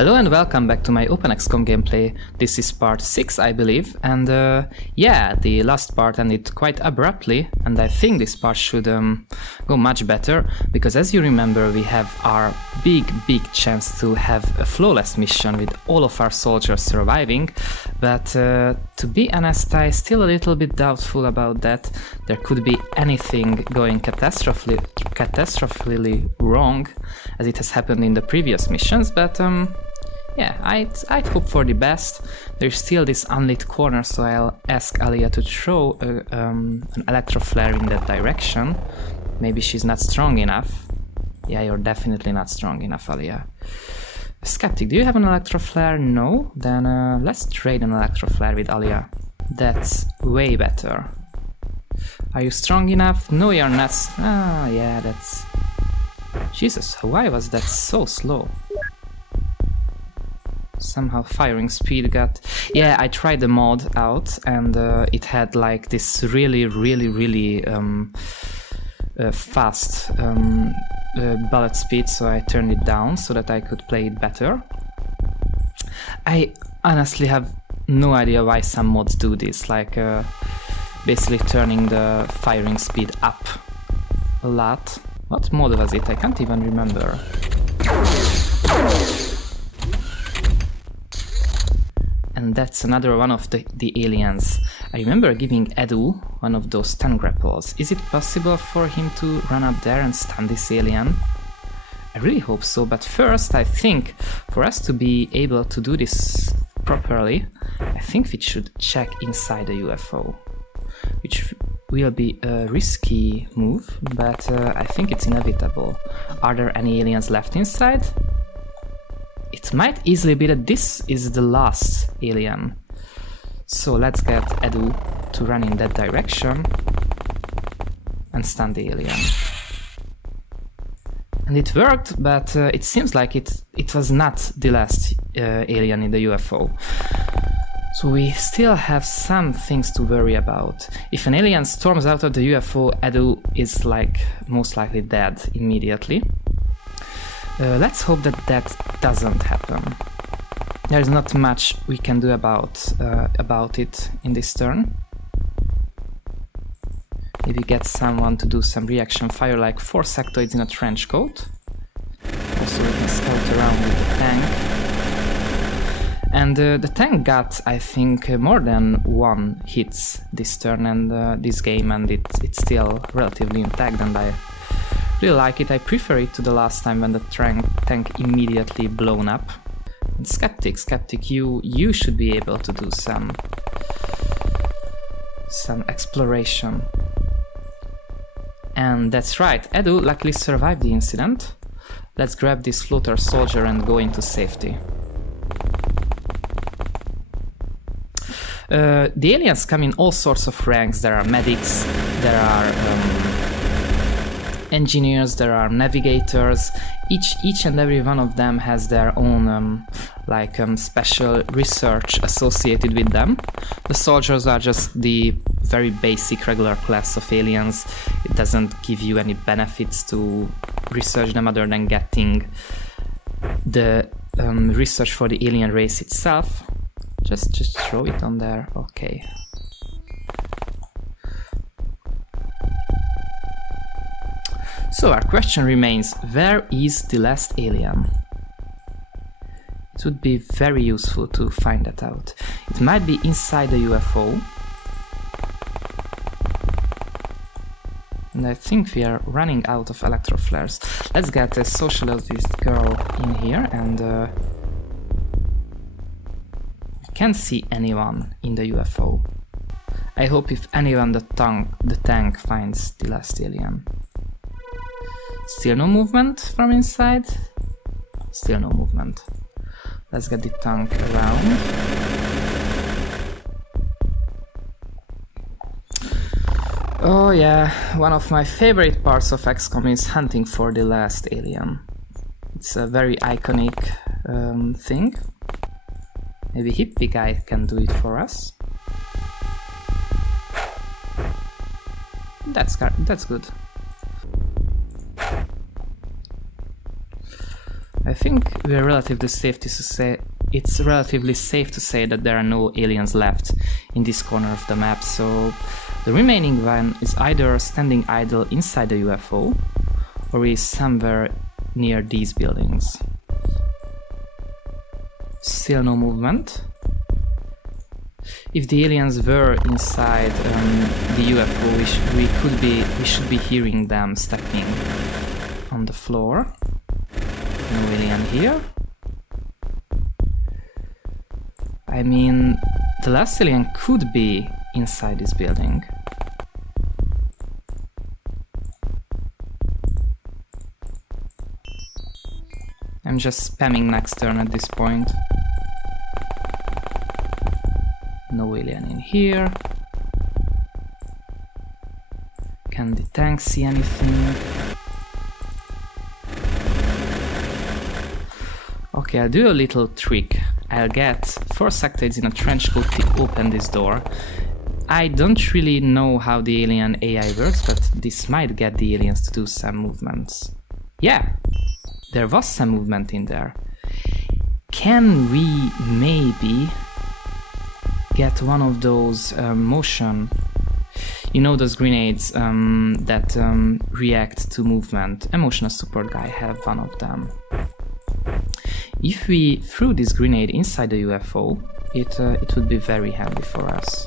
Hello and welcome back to my OpenXcom gameplay. This is part 6, I believe, and yeah, the last part ended quite abruptly, and I think this part should go much better, because as you remember, we have our big chance to have a flawless mission with all of our soldiers surviving, but to be honest, I'm still a little bit doubtful about that. There could be anything going catastrophically wrong, as it has happened in the previous missions, but yeah, I'd hope for the best. There's still this unlit corner, so I'll ask Alia to throw an electro flare in that direction. Maybe she's not strong enough. Yeah, you're definitely not strong enough, Alia. Skeptic, do you have an electro flare? No? Then let's trade an electro flare with Alia. That's way better. Are you strong enough? No, you're not. Ah, yeah, that's... Jesus, why was that so slow? Somehow firing speed got... Yeah, I tried the mod out and it had like this really fast bullet speed, so I turned it down so that I could play it better. I honestly have no idea why some mods do this, like basically turning the firing speed up a lot. What mod was it? I can't even remember. And that's another one of the aliens. I remember giving Edu one of those stun grapples. Is it possible for him to run up there and stun this alien? I really hope so, but first I think for us to be able to do this properly, I think we should check inside the UFO, which will be a risky move, but I think it's inevitable. Are there any aliens left inside? It might easily be that this is the last alien. So let's get Edu to run in that direction and stun the alien. And it worked, but it seems like it was not the last alien in the UFO. So we still have some things to worry about. If an alien storms out of the UFO, Edu is like most likely dead immediately. Let's hope that that doesn't happen. There's not much we can do about it in this turn. Maybe get someone to do some reaction fire, like 4 sectoids in a trench coat. Also we can scout around with the tank. And the tank got, I think, more than 1 hits this turn and this game, and it's still relatively intact, and I really like it. I prefer it to the last time when the tank immediately blown up. And Skeptic, you should be able to do some exploration. And that's right, Edu luckily survived the incident. Let's grab this floater soldier and go into safety. The aliens come in all sorts of ranks. There are medics, there are engineers, there are navigators. Each and every one of them has their own special research associated with them. The soldiers are just the very basic regular class of aliens. It doesn't give you any benefits to research them other than getting the research for the alien race itself. Just throw it on there. Okay. So our question remains, where is the last alien? It would be very useful to find that out. It might be inside the UFO. And I think we are running out of electro flares. Let's get a socialist girl in here, and we can't see anyone in the UFO. I hope if anyone the tank finds the last alien. Still no movement from inside? Still no movement. Let's get the tank around. Oh yeah, one of my favorite parts of XCOM is hunting for the last alien. It's a very iconic thing. Maybe Hippie Guy can do it for us. That's good. I think we're relatively safe to say it's relatively safe to say that there are no aliens left in this corner of the map, so the remaining one is either standing idle inside the UFO or is somewhere near these buildings. Still no movement. If the aliens were inside the UFO, we should be hearing them stepping on the floor. No alien here. I mean, the last alien could be inside this building. I'm just spamming next turn at this point. No alien in here. Can the tank see anything? Okay, I'll do a little trick. I'll get 4 sectoids in a trench coat to open this door. I don't really know how the alien AI works, but this might get the aliens to do some movements. Yeah, there was some movement in there. Can we maybe get one of those motion, you know, those grenades that react to movement? Emotional support guy have one of them. If we threw this grenade inside the UFO, it would be very handy for us.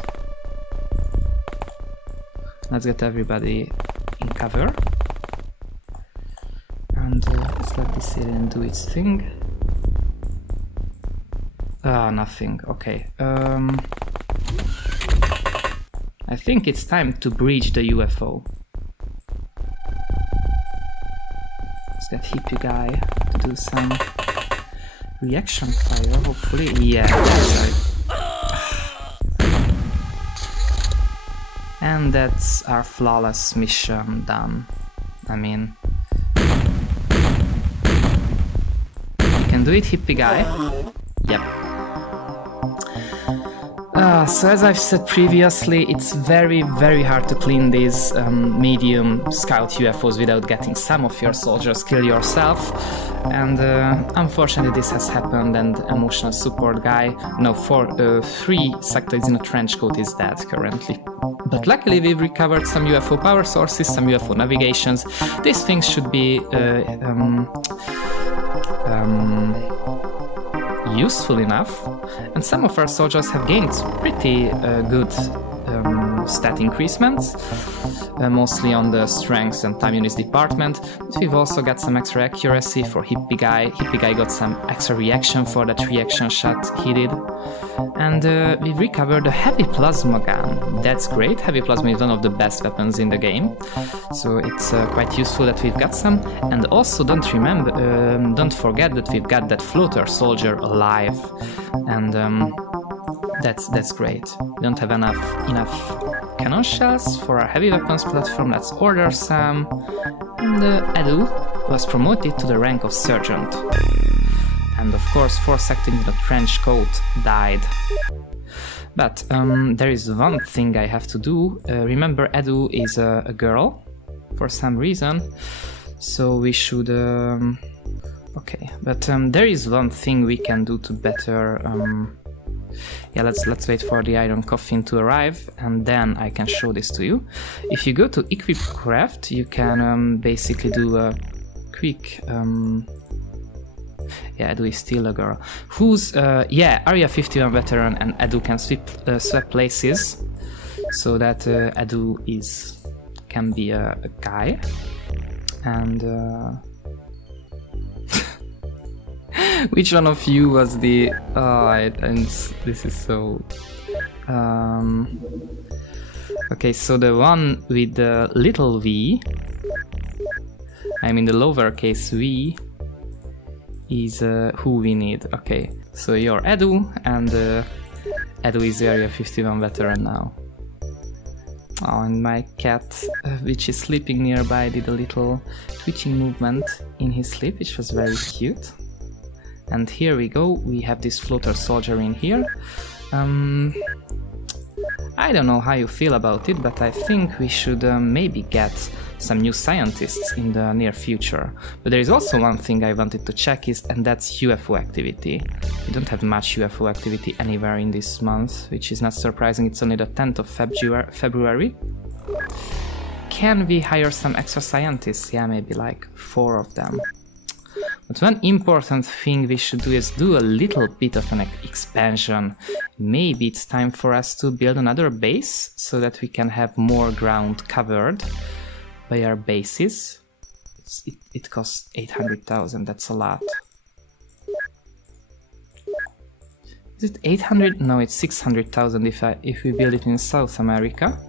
Let's get everybody in cover. And let's let this alien do its thing. Nothing. Okay. I think it's time to breach the UFO. Let's get Hippie Guy to do some reaction fire, hopefully. Yeah, that's right. And that's our flawless mission done. I mean, you can do it, Hippie Guy. Yep. So as I've said previously, it's very hard to clean these medium scout UFOs without getting some of your soldiers killed yourself, and unfortunately this has happened, and emotional support guy, no, 3 sectoids in a trench coat is dead currently. But luckily we've recovered some UFO power sources, some UFO navigations. These things should be useful enough, and some of our soldiers have gained pretty good stat increasements, mostly on the strength and time units department, but we've also got some extra accuracy for Hippie Guy. Hippie Guy got some extra reaction for that reaction shot he did, and we've recovered a heavy plasma gun. That's great. Heavy plasma is one of the best weapons in the game, so it's quite useful that we've got some. And also don't forget that we've got that floater soldier alive, and that's great. We don't have enough cannon shells for our heavy weapons platform. Let's order some. And Edu was promoted to the rank of sergeant. And of course 4 sectoids in the trench coat died. But there is one thing I have to do. Remember, Edu is a girl for some reason, so we should okay, but there is one thing we can do to better yeah, let's wait for the iron coffin to arrive, and then I can show this to you. If you go to equip craft, you can basically do a quick yeah, Edu is still a girl. Who's yeah, Area 51 veteran and Edu can swap places, so that Edu can be a guy, and which one of you was the and this is so okay, so the one with the little v, I mean the lowercase v, is who we need. Okay, so you're Edu, and Edu is the Area 51 veteran now. Oh, and my cat, which is sleeping nearby, did a little twitching movement in his sleep, which was very cute. And here we go, we have this floater soldier in here. I don't know how you feel about it, but I think we should maybe get some new scientists in the near future. But there is also one thing I wanted to check and that's UFO activity. We don't have much UFO activity anywhere in this month, which is not surprising. It's only the 10th of February. Can we hire some extra scientists? Yeah, maybe like 4 of them. But one important thing we should do is do a little bit of an expansion. Maybe it's time for us to build another base so that we can have more ground covered by our bases. It costs 800,000, that's a lot. Is it 800? No, it's 600,000 if we build it in South America.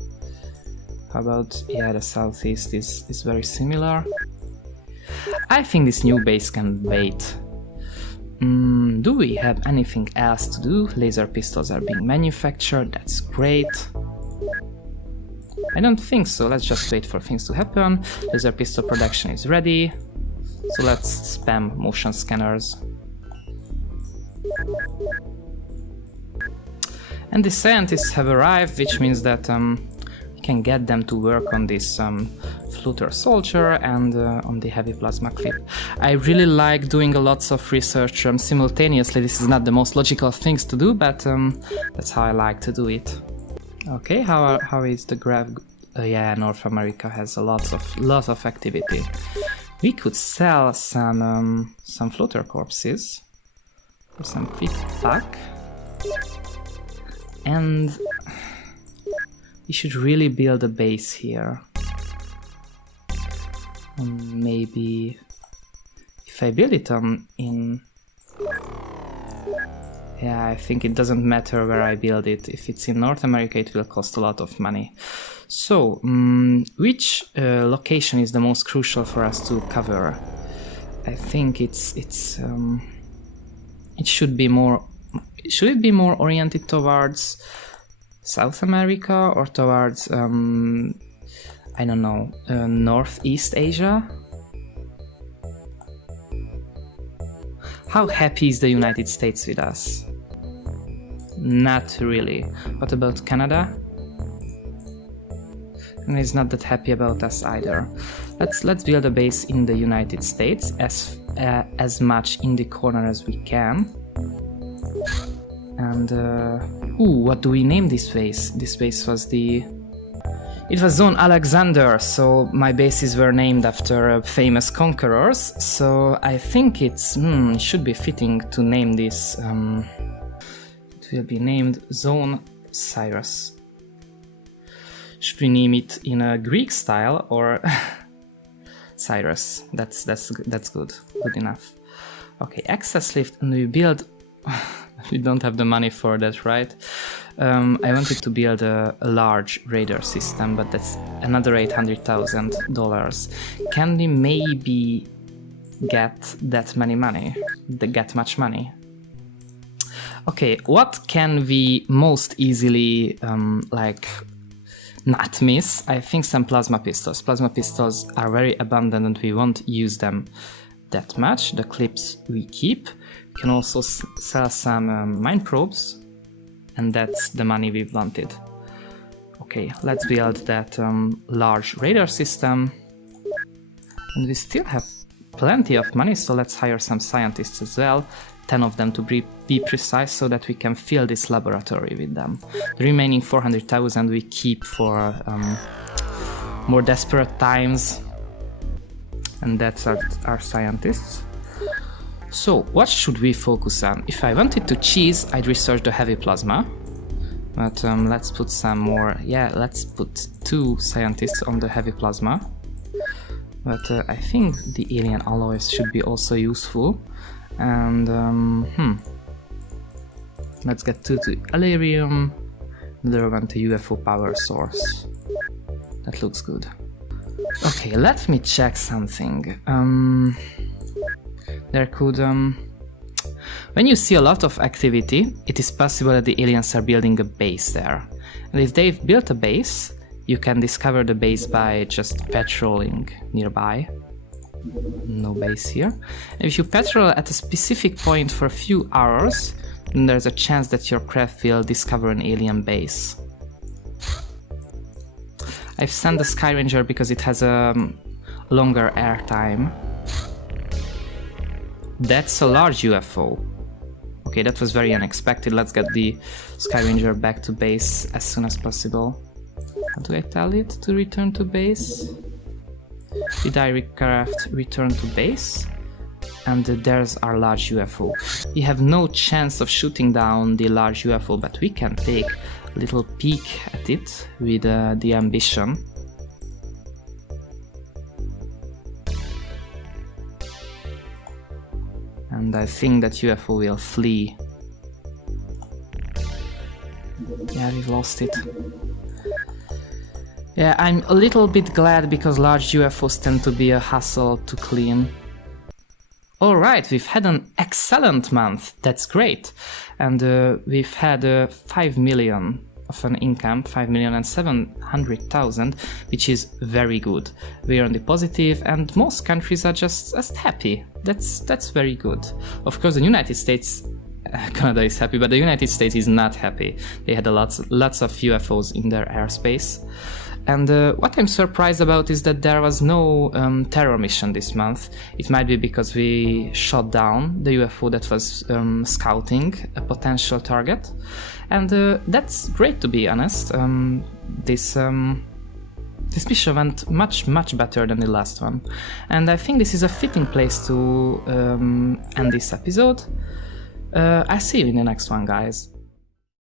How about, yeah, the southeast is very similar. I think this new base can wait. Do we have anything else to do? Laser pistols are being manufactured, that's great. I don't think so, let's just wait for things to happen. Laser pistol production is ready. So let's spam motion scanners. And the scientists have arrived, which means that we can get them to work on this Flutter Soldier and on the heavy plasma clip. I really like doing lots of research simultaneously. This is not the most logical things to do, but that's how I like to do it. Okay, how is the graph? Yeah, North America has lots of activity. We could sell some floater corpses for some quick buck, and we should really build a base here. Maybe if I build it in... Yeah, I think it doesn't matter where I build it. If it's in North America, it will cost a lot of money. So, which location is the most crucial for us to cover? I think it should be more... Should it be more oriented towards South America or towards, I don't know, Northeast Asia? How happy is the United States with us? Not really. What about Canada? And he's not that happy about us either. Let's build a base in the United States, as much in the corner as we can. And what do we name this base? This base was it was Zone Alexander, so my bases were named after famous conquerors, so I think it should be fitting to name this. It will be named Zone Cyrus. Should we name it in a Greek style or Cyrus? That's good enough. Okay, access lift, and we build. We don't have the money for that, right? I wanted to build a large radar system, but that's another $800,000. Can we maybe get that much money? Okay, what can we most easily not miss? I think some plasma pistols. Plasma pistols are very abundant and we won't use them that much. The clips we keep. We can also sell some mine probes, and that's the money we wanted. Okay, let's build that large radar system. And we still have plenty of money, so let's hire some scientists as well. 10 of them to be precise, so that we can fill this laboratory with them. The remaining 400,000 we keep for more desperate times. And that's our scientists. So, what should we focus on? If I wanted to cheese, I'd research the heavy plasma. But let's put some more... Yeah, let's put 2 scientists on the heavy plasma. But I think the alien alloys should be also useful. And, let's get 2 to Alerium. Another one to UFO power source. That looks good. Okay, let me check something. There could... When you see a lot of activity, it is possible that the aliens are building a base there. And if they've built a base, you can discover the base by just patrolling nearby. No base here. And if you patrol at a specific point for a few hours, then there's a chance that your craft will discover an alien base. I've sent the Sky Ranger because it has a longer air time. That's a large UFO. Okay, that was very unexpected. Let's get the Sky Ranger back to base as soon as possible. How do I tell it to return to base? Did I return to base? And there's our large UFO. We have no chance of shooting down the large UFO, but we can take a little peek at it with the ambition. And I think that UFO will flee. Yeah, we've lost it. Yeah, I'm a little bit glad because large UFOs tend to be a hassle to clean. Alright, we've had an excellent month, that's great. And we've had 5 million of an income, 5,700,000, which is very good. We're on the positive and most countries are just happy. That's very good. Of course, the United States, Canada is happy, but the United States is not happy. They had lots of UFOs in their airspace. And what I'm surprised about is that there was no terror mission this month. It might be because we shot down the UFO that was scouting a potential target. And that's great, to be honest. This mission went much better than the last one. And I think this is a fitting place to end this episode. I'll see you in the next one, guys.